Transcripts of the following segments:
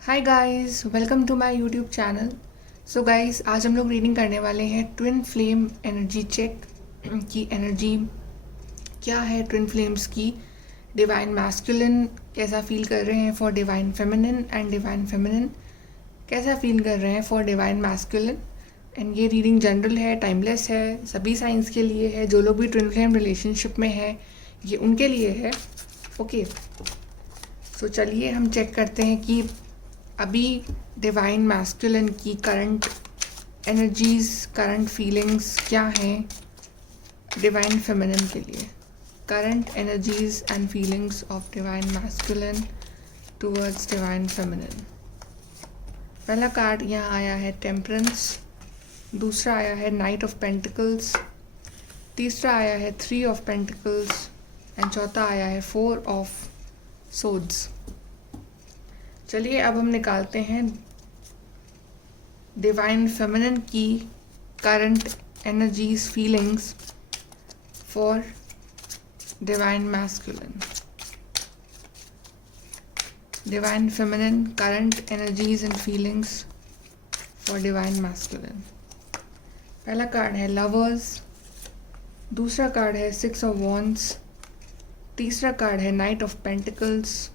Hi guys, welcome to my YouTube channel. So guys, आज हम लोग रीडिंग करने वाले हैं ट्विन फ्लेम एनर्जी चेक की एनर्जी क्या है ट्विन फ्लेम्स की। डिवाइन मैस्कुलिन कैसा फील कर रहे हैं for divine feminine, and divine feminine कैसा फील कर रहे हैं फॉर डिवाइन मैस्कुलिन। एंड ये रीडिंग जनरल है, टाइमलेस है, सभी साइंस के लिए है। जो लोग भी ट्विन फ्लेम रिलेशनशिप में है ये उनके लिए है। ओके, सो चलिए हम चेक करते हैं कि अभी डिवाइन मैस्कुलिन की करंट एनर्जीज, करंट फीलिंग्स क्या हैं डिवाइन फेमिनिन के लिए। Current energies and feelings of divine masculine towards divine feminine. पहला कार्ड यहाँ आया है टेम्परेंस, दूसरा आया है नाइट ऑफ पेंटिकल्स, तीसरा आया है 3 ऑफ पेंटिकल्स एंड चौथा आया है 4 ऑफ सोड्स। चलिए अब हम निकालते हैं डिवाइन फेमिनिन की current energies, feelings for divine masculine. Divine feminine current energies and feelings for divine masculine. पहला कार्ड है लवर्स, दूसरा कार्ड है 6 ऑफ वॉन्ड्स, तीसरा कार्ड है नाइट ऑफ पेंटिकल्स,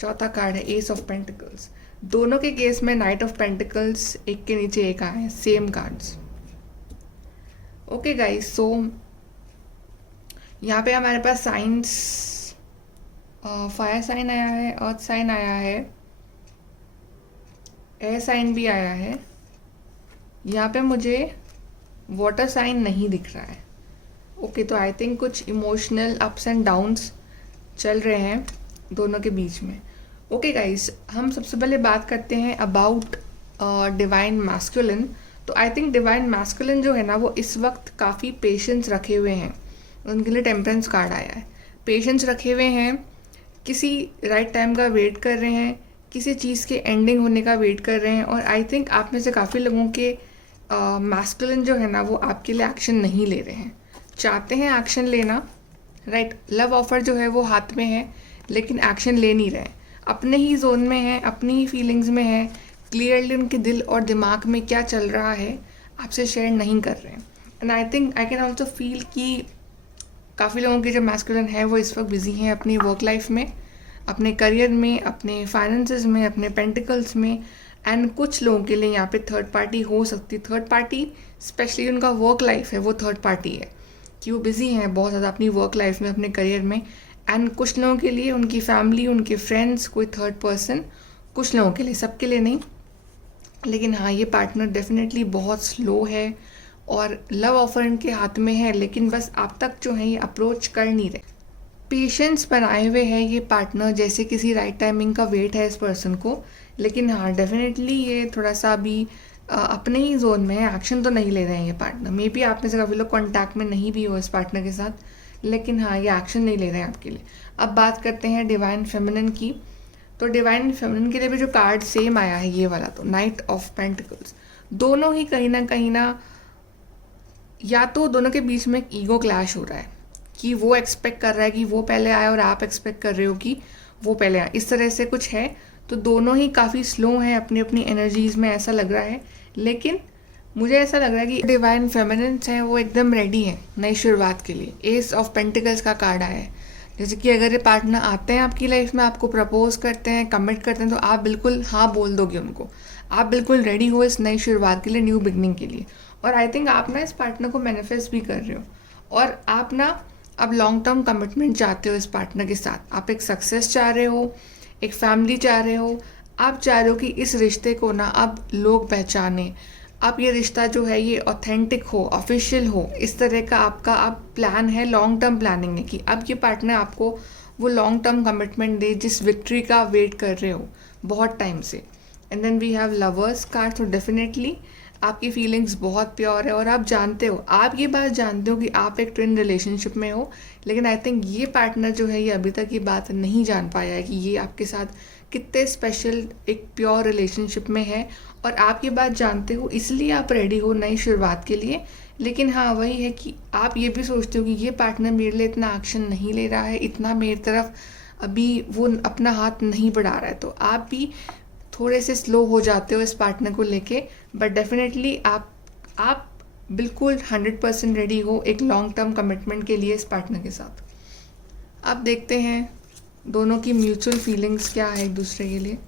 चौथा कार्ड है एस ऑफ पेंटिकल्स। दोनों के केस में नाइट ऑफ पेंटिकल्स एक के नीचे एक आए हैं, सेम कार्ड्स। ओके गाइस, सो यहाँ पे हमारे पास साइंस, फायर साइन आया है, अर्थ साइन आया है, एयर साइन भी आया है। यहाँ पे मुझे वाटर साइन नहीं दिख रहा है। ओके, तो आई थिंक कुछ इमोशनल अप्स एंड डाउन्स चल रहे हैं दोनों के बीच में। ओके गाइस, हम सबसे पहले बात करते हैं अबाउट डिवाइन मैस्कुलिन। तो आई थिंक डिवाइन मैस्कुलिन जो है ना, वो इस वक्त काफ़ी पेशेंस रखे हुए हैं। उनके लिए टेम्परेंस कार्ड आया है। पेशेंस रखे हुए हैं, किसी राइट टाइम का वेट कर रहे हैं, किसी चीज़ के एंडिंग होने का वेट कर रहे हैं। और आई थिंक आप में से काफ़ी लोगों के मैस्कुलिन जो है ना, वो आपके लिए एक्शन नहीं ले रहे हैं, चाहते हैं एक्शन लेना। राइट, लव ऑफर जो है वो हाथ में है लेकिन एक्शन ले नहीं रहे, अपने ही जोन में है, अपनी ही फीलिंग्स में है। क्लियरली उनके दिल और दिमाग में क्या चल रहा है आपसे शेयर नहीं कर रहे हैं। And I think I can also feel कि काफ़ी लोगों के जो मैस्कुलिन है वो इस वक्त बिजी हैं अपनी वर्क लाइफ में, अपने करियर में, अपने फाइनेंसेस में, अपने पेंटिकल्स में। एंड कुछ लोगों के लिए यहाँ पे थर्ड पार्टी हो सकती। थर्ड पार्टी स्पेशली उनका वर्क लाइफ है, वो थर्ड पार्टी है कि वो बिज़ी हैं बहुत ज़्यादा अपनी वर्क लाइफ में, अपने करियर में। एंड कुछ लोगों के लिए उनकी फैमिली, उनके फ्रेंड्स, कोई थर्ड पर्सन। कुछ लोगों के लिए, सबके लिए नहीं। लेकिन हाँ, ये पार्टनर डेफिनेटली बहुत स्लो है और लव ऑफर इनके हाथ में है, लेकिन बस आप तक जो है ये अप्रोच कर नहीं रहे। पेशेंस बनाए हुए है ये पार्टनर, जैसे किसी राइट टाइमिंग का वेट है इस पर्सन को। लेकिन हाँ, डेफिनेटली ये थोड़ा सा भी अपने ही जोन में है, एक्शन तो नहीं ले रहे हैं ये पार्टनर। मे बी आप में से काफ़ी लोग कॉन्टैक्ट में नहीं भी हो इस पार्टनर के साथ, लेकिन हाँ, ये एक्शन नहीं ले रहे हैं आपके लिए। अब बात करते हैं डिवाइन फेमिनिन की। तो डिवाइन फेमिनिन के लिए भी जो कार्ड सेम आया है ये वाला, तो नाइट ऑफ पेंटिकल्स। दोनों ही कहीं ना या तो दोनों के बीच में एक ईगो क्लैश हो रहा है कि वो एक्सपेक्ट कर रहा है कि वो पहले आए और आप एक्सपेक्ट कर रहे हो कि वो पहले आए, इस तरह से कुछ है। तो दोनों ही काफ़ी स्लो हैं अपनी अपनी एनर्जीज़ में, ऐसा लग रहा है। लेकिन मुझे ऐसा लग रहा है कि डिवाइन फेमिनिन्स हैं वो एकदम रेडी हैं नई शुरुआत के लिए। एस ऑफ पेंटिकल्स का कार्ड आया है, जैसे कि अगर ये पार्टनर आते हैं आपकी लाइफ में, आपको प्रपोज करते हैं, कमिट करते हैं, तो आप बिल्कुल हाँ बोल दोगे उनको। आप बिल्कुल रेडी हो इस नई शुरुआत के लिए, न्यू बिगनिंग के लिए। और आई थिंक आप ना इस पार्टनर को मैनिफेस्ट भी कर रहे हो, और आप ना अब लॉन्ग टर्म कमिटमेंट चाहते हो इस पार्टनर के साथ। आप एक सक्सेस चाह रहे हो, एक फैमिली चाह रहे हो। आप चाह रहे हो कि इस रिश्ते को ना अब लोग पहचाने, अब ये रिश्ता जो है ये ऑथेंटिक हो, ऑफिशियल हो। इस तरह का आपका अब प्लान है, लॉन्ग टर्म प्लानिंग है कि अब ये पार्टनर आपको वो लॉन्ग टर्म कमिटमेंट दे जिस विक्ट्री का वेट कर रहे हो बहुत टाइम से। And then we have lovers card. तो डेफिनेटली आपकी फीलिंग्स बहुत प्योर है और आप जानते हो, आप ये बात जानते हो कि आप एक ट्विन रिलेशनशिप में हो। लेकिन आई थिंक ये पार्टनर जो है ये अभी तक ये बात नहीं जान पाया है कि ये आपके साथ कितने स्पेशल एक प्योर रिलेशनशिप में है। और आप ये बात जानते हो, इसलिए आप रेडी हो नई शुरुआत के लिए। लेकिन हाँ, वही है कि आप ये भी सोचते हो कि ये पार्टनर मेरे लिए इतना एक्शन नहीं ले रहा है, इतना मेरी तरफ अभी वो अपना हाथ नहीं बढ़ा रहा है। तो आप भी थोड़े से स्लो हो जाते हो इस पार्टनर को लेके, बट डेफिनेटली आप बिल्कुल 100% रेडी हो एक लॉन्ग टर्म कमिटमेंट के लिए इस पार्टनर के साथ। अब देखते हैं दोनों की म्यूचुअल फीलिंग्स क्या है एक दूसरे के लिए।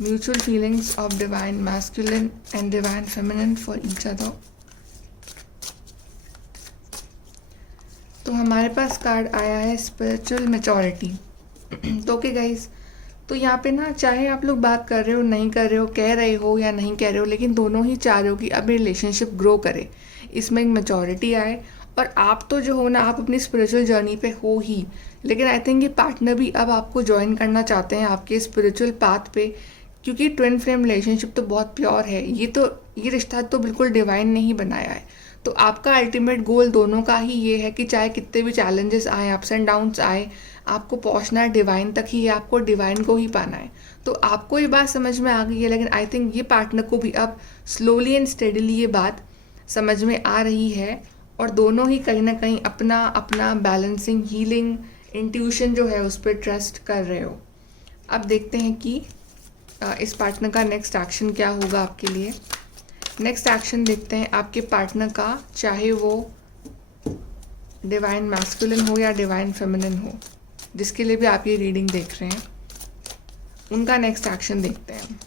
Mutual feelings of divine masculine and divine feminine for each other. तो हमारे पास कार्ड आया है स्पिरिचुअल मैच्योरिटी। तो ओके गाइस, तो यहाँ पे ना चाहे आप लोग बात कर रहे हो नहीं कर रहे हो, कह रहे हो या नहीं कह रहे हो, लेकिन दोनों ही चाह रहे हो कि अब ये रिलेशनशिप ग्रो करे, इसमें एक मैच्योरिटी आए। और आप तो जो हो ना, आप अपनी स्पिरिचुअल जर्नी पे हो ही, लेकिन आई थिंक ये पार्टनर भी अब आपको ज्वाइन करना चाहते हैं आपके स्पिरिचुअल पाथ पे, क्योंकि ट्विन फ्लेम रिलेशनशिप तो बहुत प्योर है। ये रिश्ता तो बिल्कुल डिवाइन ने ही बनाया है। तो आपका अल्टीमेट गोल दोनों का ही ये है कि चाहे कितने भी चैलेंजेस आए, अप्स एंड डाउन्स आए, आपको पहुंचना डिवाइन तक ही है, आपको डिवाइन को ही पाना है। तो आपको ये बात समझ में आ गई है, लेकिन आई थिंक ये पार्टनर को भी अब स्लोली एंड स्टेडली ये बात समझ में आ रही है, और दोनों ही कहीं ना कहीं अपना अपना बैलेंसिंग, हीलिंग, इंट्यूशन जो है उस पर ट्रस्ट कर रहे हो। अब देखते हैं कि इस पार्टनर का नेक्स्ट एक्शन क्या होगा आपके लिए। नेक्स्ट एक्शन देखते हैं आपके पार्टनर का, चाहे वो डिवाइन मैस्कुलिन हो या डिवाइन फेमिनिन हो, जिसके लिए भी आप ये रीडिंग देख रहे हैं, उनका नेक्स्ट एक्शन देखते हैं।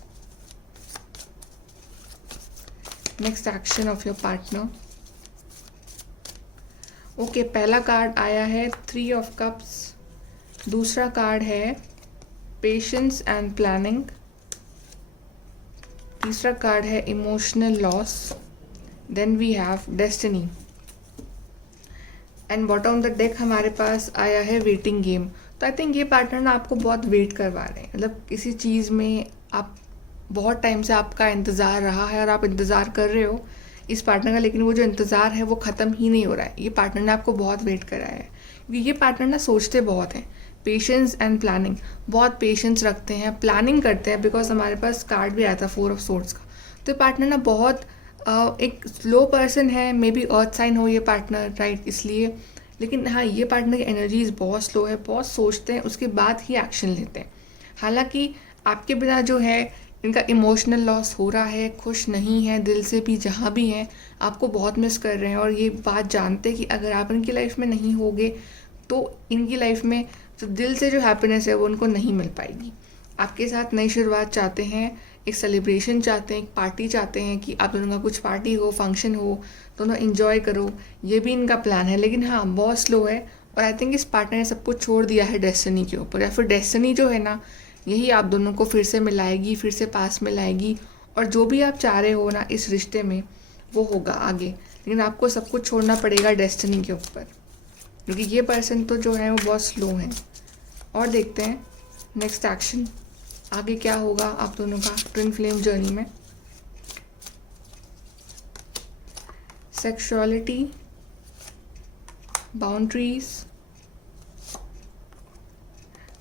Next action of your partner. Okay, पहला कार्ड आया है 3 ऑफ कप्स, दूसरा कार्ड है पेशेंस एंड प्लानिंग, तीसरा कार्ड है emotional loss, then we have destiny, and bottom of the deck हमारे पास आया है वेटिंग गेम। तो आई थिंक ये पार्टनर ना आपको बहुत वेट करवा रहे हैं, मतलब किसी चीज़ में आप बहुत टाइम से आपका इंतज़ार रहा है और आप इंतज़ार कर रहे हो इस पार्टनर का, लेकिन वो जो इंतज़ार है वो ख़त्म ही नहीं हो रहा है। ये पार्टनर ने आपको बहुत वेट कराया है, क्योंकि ये पार्टनर ना सोचते बहुत हैं। पेशेंस एंड प्लानिंग, बहुत पेशेंस रखते हैं, प्लानिंग करते हैं, बिकॉज हमारे पास कार्ड भी आया था 4 ऑफ सोर्ड्स का। तो ये पार्टनर ना बहुत एक स्लो पर्सन है, मे बी अर्थ साइन हो ये पार्टनर, राइट, इसलिए। लेकिन हाँ, ये पार्टनर की एनर्जीज बहुत स्लो है, बहुत सोचते हैं उसके बाद ही एक्शन लेते हैं। हालांकि आपके बिना जो है इनका इमोशनल लॉस हो रहा है, खुश नहीं है दिल से भी, जहाँ भी हैं आपको बहुत मिस कर रहे हैं, और ये बात जानते हैं कि अगर आप इनकी लाइफ में नहीं होगे तो इनकी लाइफ में जो दिल से जो हैप्पीनेस है वो उनको नहीं मिल पाएगी। आपके साथ नई शुरुआत चाहते हैं, एक सेलिब्रेशन चाहते हैं, एक पार्टी चाहते हैं कि आप दोनों का कुछ पार्टी हो, फंक्शन हो, दोनों एंजॉय करो, ये भी इनका प्लान है। लेकिन हाँ, बहुत स्लो है, और आई थिंक इस पार्टनर ने सब कुछ छोड़ दिया है डेस्टिनी के ऊपर, या फिर डेस्टिनी जो है ना, यही आप दोनों को फिर से मिलाएगी, फिर से पास में लाएगी, और जो भी आप चाह रहे हो ना इस रिश्ते में वो होगा आगे। लेकिन आपको सब कुछ छोड़ना पड़ेगा डेस्टिनी के ऊपर, क्योंकि ये पर्सन तो जो है वो बहुत स्लो है। और देखते हैं नेक्स्ट एक्शन आगे क्या होगा आप दोनों का ट्विन फ्लेम जर्नी में। Sexuality, boundaries,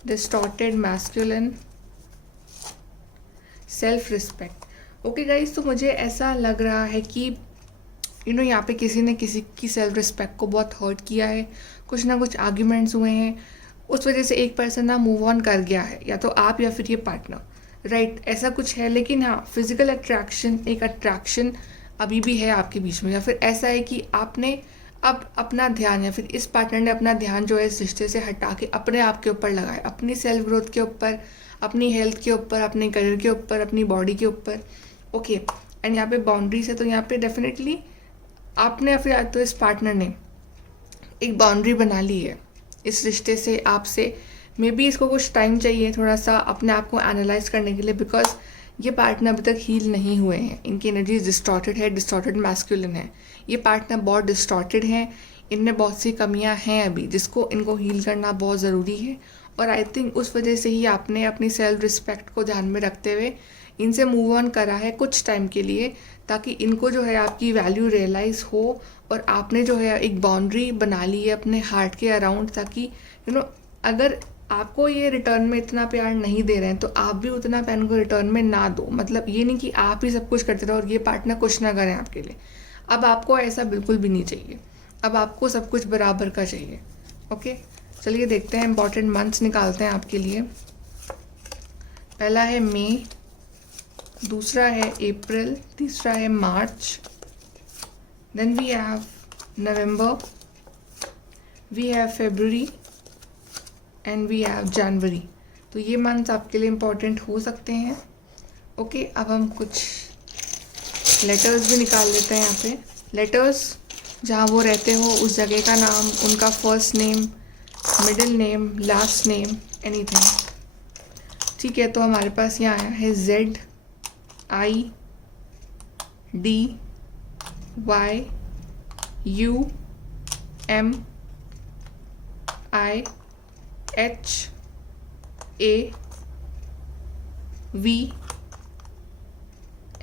distorted masculine, self respect. Okay guys, तो मुझे ऐसा लग रहा है कि यहाँ पे किसी ने किसी की सेल्फ रिस्पेक्ट को बहुत हर्ट किया है, कुछ ना कुछ आर्ग्यूमेंट्स हुए हैं, उस वजह से एक पर्सन ना मूव ऑन कर गया है, या तो आप या फिर ये पार्टनर, राइट, ऐसा कुछ है। लेकिन हाँ, फिजिकल अट्रैक्शन, एक अट्रैक्शन अभी भी है आपके बीच में, या फिर ऐसा है कि आपने अब अपना ध्यान, या फिर इस पार्टनर ने अपना ध्यान जो है इस रिश्ते से हटा के अपने आप के ऊपर लगाया, अपनी सेल्फ ग्रोथ के ऊपर, अपनी हेल्थ के ऊपर, अपने करियर के ऊपर, अपनी बॉडी के ऊपर। ओके, एंड यहाँ पे बाउंड्रीज है, तो यहाँ पे डेफिनेटली आपने या फिर तो इस पार्टनर ने एक बाउंड्री बना ली है इस रिश्ते से, आपसे। मे बी इसको कुछ टाइम चाहिए थोड़ा सा अपने आप को एनालाइज करने के लिए, बिकॉज ये पार्टनर अभी तक हील नहीं हुए हैं, इनकी एनर्जी डिस्टॉर्टेड है, डिस्टॉर्टेड मैस्कुलिन है, ये पार्टनर बहुत डिस्टॉर्टेड हैं, इनमें बहुत सी कमियां हैं अभी, जिसको इनको हील करना बहुत ज़रूरी है। और आई थिंक उस वजह से ही आपने अपनी सेल्फ रिस्पेक्ट को ध्यान में रखते हुए इनसे मूव ऑन करा है कुछ टाइम के लिए, ताकि इनको जो है आपकी वैल्यू रियलाइज़ हो, और आपने जो है एक बाउंड्री बना ली है अपने हार्ट के अराउंड, ताकि अगर आपको ये रिटर्न में इतना प्यार नहीं दे रहे हैं तो आप भी उतना प्यार उनको रिटर्न में ना दो। मतलब ये नहीं कि आप ही सब कुछ करते रहो और ये पार्टनर कुछ ना करें आपके लिए। अब आपको ऐसा बिल्कुल भी नहीं चाहिए, अब आपको सब कुछ बराबर का चाहिए। ओके, चलिए देखते हैं, इंपॉर्टेंट मंथ्स निकालते हैं आपके लिए। पहला है मई दूसरा है अप्रैल, तीसरा है March, then we have November, we have February and we have January. तो ये मंथ्स आपके लिए इम्पोर्टेंट हो सकते हैं। ओके, अब हम कुछ लेटर्स भी निकाल लेते हैं यहाँ पे। लेटर्स जहाँ वो रहते हो उस जगह का नाम, उनका first name, middle name, last name, anything. ठीक है, तो हमारे पास यहाँ आया है Z I D Y U M I H A V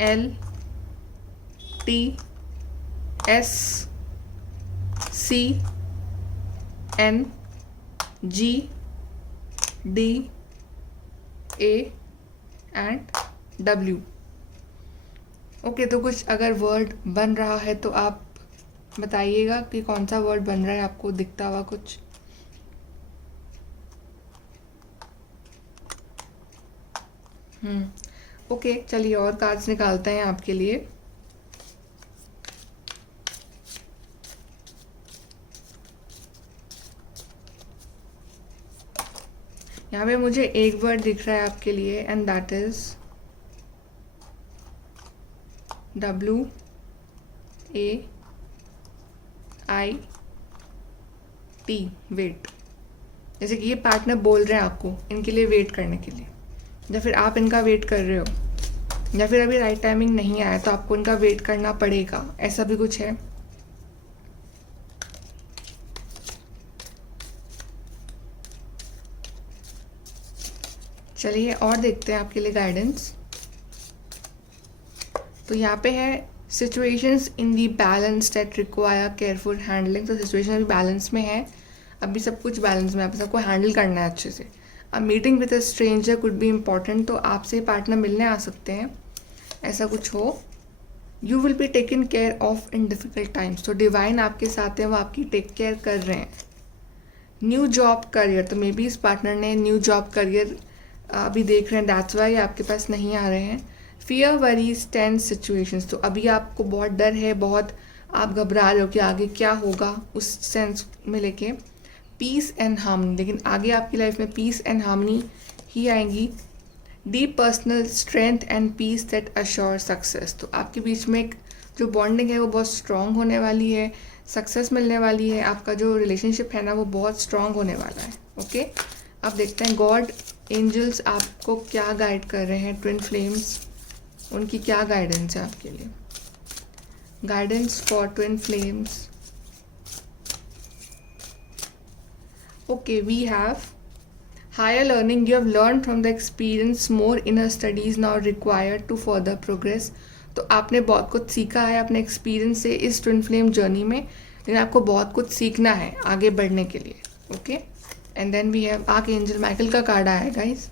L T S C N G D A and W। Okay, तो कुछ अगर वर्ड बन रहा है तो आप बताइएगा कि कौन सा वर्ड बन रहा है, आपको दिखता हुआ कुछ। ओके, चलिए और कार्ड्स निकालते हैं आपके लिए। यहाँ पे मुझे एक वर्ड दिख रहा है आपके लिए and that is WAIT। Wait. जैसे कि ये पार्टनर बोल रहे हैं आपको इनके लिए वेट करने के लिए, या फिर आप इनका वेट कर रहे हो, या फिर अभी राइट टाइमिंग नहीं आया तो आपको इनका वेट करना पड़ेगा, ऐसा भी कुछ है। चलिए और देखते हैं आपके लिए गाइडेंस। तो यहाँ पे है situations in the balance that require careful handling. तो सिचुएशन अभी बैलेंस में है, अभी सब कुछ बैलेंस में, आप सबको हैंडल करना है अच्छे से। अब meeting with a stranger could be important, तो आपसे पार्टनर मिलने आ सकते हैं, ऐसा कुछ हो। You will be taken care of in difficult times. तो डिवाइन आपके साथ हैं, वो आपकी टेक केयर कर रहे हैं। न्यू जॉब करियर, तो मे बी इस पार्टनर ने न्यू जॉब करियर अभी देख रहे हैं, दैट्स वाई आपके पास नहीं आ रहे हैं। फियर वरीज टेंस सिचुएशंस, तो अभी आपको बहुत डर है, बहुत आप घबरा रहे हो कि आगे क्या होगा, उस सेंस में लेके पीस एंड हार्मनी। लेकिन आगे आपकी लाइफ में पीस एंड हार्मनी ही आएंगी। Deep personal strength and peace that assure success, तो आपके बीच में एक जो बॉन्डिंग है वो बहुत स्ट्रॉन्ग होने वाली है, सक्सेस मिलने वाली है, आपका जो रिलेशनशिप है ना वो बहुत स्ट्रॉन्ग होने वाला है। ओके, अब देखते हैं गॉड एंजल्स आपको क्या गाइड कर रहे हैं। ट्विन फ्लेम्स, उनकी क्या गाइडेंस है आपके लिए। Guidance for twin flames. Okay, we have higher learning, you have learn from the experience, more inner studies now required to further progress. तो आपने बहुत कुछ सीखा है अपने एक्सपीरियंस से इस ट्विन फ्लेम जर्नी में, लेकिन आपको बहुत कुछ सीखना है आगे बढ़ने के लिए। Okay, and then we have archangel Michael का कार्ड आया है guys.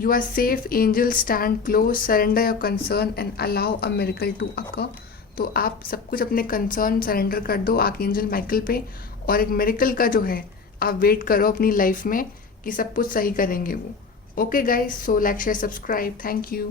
You are safe, angel stand close, surrender your concern and allow a miracle to occur. तो आप सब कुछ अपने कंसर्न सरेंडर कर दो आर्क एंजल माइकल पे, और एक मिरेकल का जो है आप वेट करो अपनी लाइफ में कि सब कुछ सही करेंगे वो। Okay guys, so like share subscribe, thank you.